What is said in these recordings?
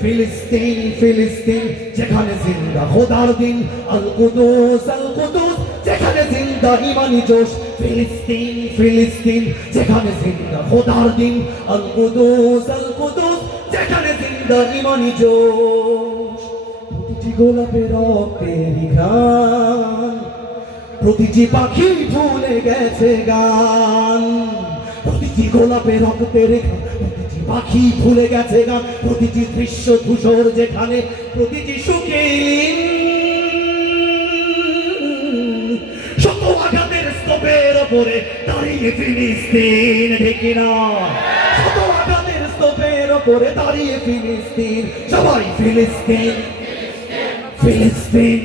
ফিলিস্তিন ফিলিস্তিন যেখানে জিন্দা খোদার দিন, আল কুদুস যেখানে জিন্দা ইমানি জোশ। ফিলিস্তিন ফিলিস্তিন যেখানে জিন্দা খোদার দিন, আল কুদুস যেখানে জিন্দা ইমানি জোশ। প্রতিটি গোলাপের রক্তের ঘ্রাণ, প্রতিটি পাখি ভুলে গেছে গান। প্রতিটি গোলাপের রক্তের ঘ্রাণ, প্রতিটি পাখি ভুলে গেছে গান। প্রতিটি দৃশ্য ধূসর যেখানে, প্রতিটি সুখে শত আঘাতের স্তূপের ওপরে দাঁড়িয়ে ফিলিস্তিন, ঠিক না? শত আঘাতের স্তূপের ওপরে দাঁড়িয়ে ফিলিস্তিন। সবাই ফিলিস্তিন ফিলিস্তিন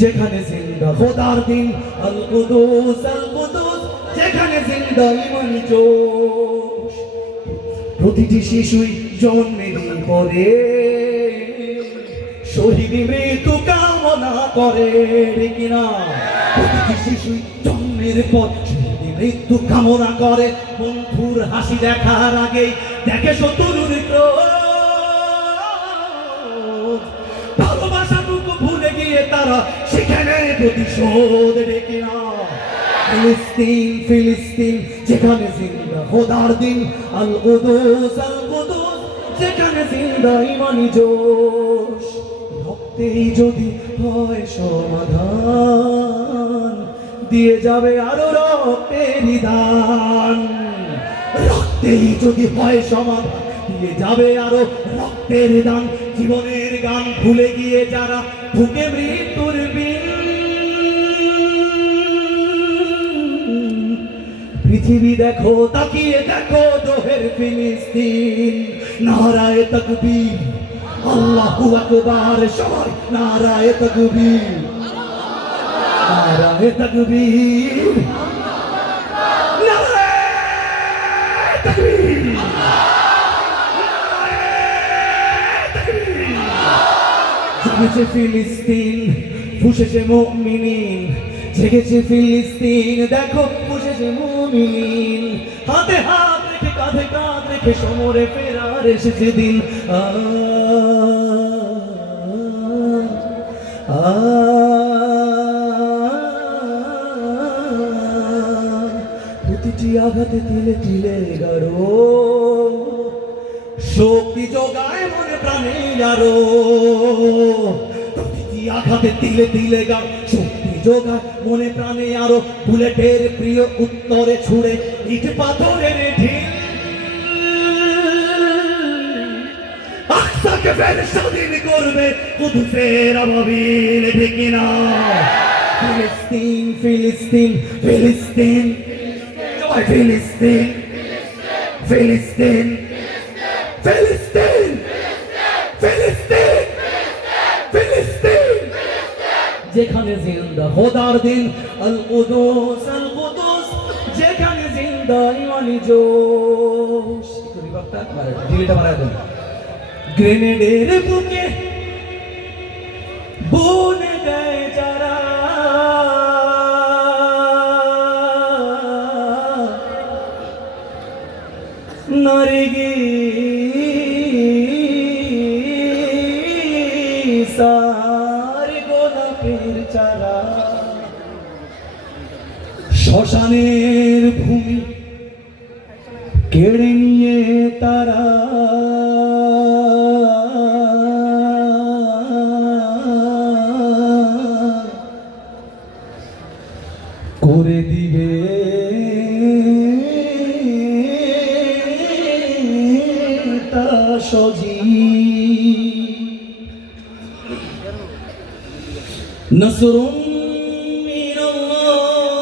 যেখানে জিন্দা খোদার দিন, আল কুদুস যেখানে জিন্দা ইমানি জোশ। প্রতিটি শিশুই জন্মের পরে শহীদ মৃত্যু কামনা করে, ঠিক না? প্রতিটি শিশুই জন্মের পর শহীদ মৃত্যু কামনা করে। বন্ধুর হাসি দেখার আগেই দেখে শত্রুর ক্রোধ। ভালোবাসাটুকু ভুলে গিয়ে তারা সেখানে প্রতিশোধ, ঠিক না? ফিলিস্তিন ফিলিস্তিন যেখানে জিন্দা খোদার দিন, আল কুদুস যেখানে জিন্দা ইমানি জোশ। রক্তেই যদি হয় সমাধান, দিয়ে যাবে আরো রক্তের দান। রক্তেই যদি হয় সমাধান, দিয়ে যাবে আরো রক্তের দান। জীবনের গান ভুলে গিয়ে যারা ঢুকে মৃত্যুর বিন, পৃথিবী দেখো তাকিয়ে দেখো দোহের ফিলিস্তিন। নারায়ে তাকবীর, আল্লাহু আকবার, সবাই নারায়ে তাকবীর, নারায়ে তাকবীর, নারায়ে তাকবীর, নারায়ে তাকবীর। জেগেছে ফিলিস্তিন, ফুঁসেছে মুমিনিন। জেগেছে ফিলিস্তিন, দেখো ফুঁসেছে মুমিনিন। হাতে হাত রেখে কাঁধে কাঁধ রেখে সমরে ফেরার এসেছে দিন। প্রতিটি আঘাতে তিলে তিলে গাঢ় শক্তি যোগায় মনে প্রাণে আরো। প্রতিটি আঘাতে তিলে তিলে গাঢ় শক্তি যোগায় মনে প্রাণে আরো। বুলেটের প্রিয় উত্তরে ছুড়ে ইট পাথরের ঢিল। আকসাকে ফের স্বাধীন করবে কুদুসের আবাবিল, ঠিক না? ফিলিস্তিন ফিলিস্তিন ফিলিস্তিন, সবাই ফিলিস্তিন ফিলিস্তিন ফিলিস্তিন ফিলিস্তিন ফিলিস্তিন যেখানে জিন্দা খোদার দিন, আল কুদুস যেখানে জিন্দা ইমানি জোশ। গ্রেনেডের বুকে বুনে দেয় যারা, নরগি সার গোলাপের চারা। শ্মশানের ভূমি কেড়ে নিয়ে তারা করে দিবে তা সজীব। নসরুন মিনাল্লাহি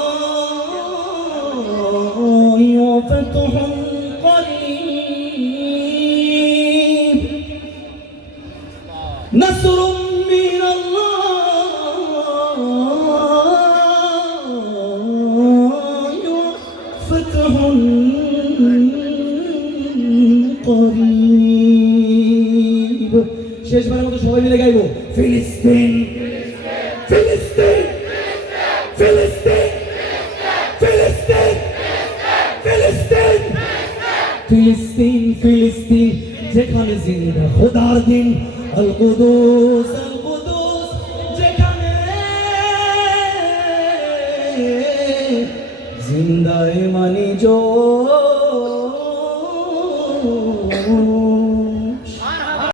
ওয়া ফাতহুন করিব। নসরুন মিনাল্লাহি ওয়া ফাতহুন করিব। শেষবারের মতো সবাই মিলে গাইবো, ফিলিস্তিন ফিলিস্তিন ফিলিস্তিন ফিলিস্তিন ফিলিস্তিন ফিলিস্তিন ফিলিস্তিন যেখানে জিন্দা খোদার দিন, আল কুদুস যেখানে জিন্দা মানি জো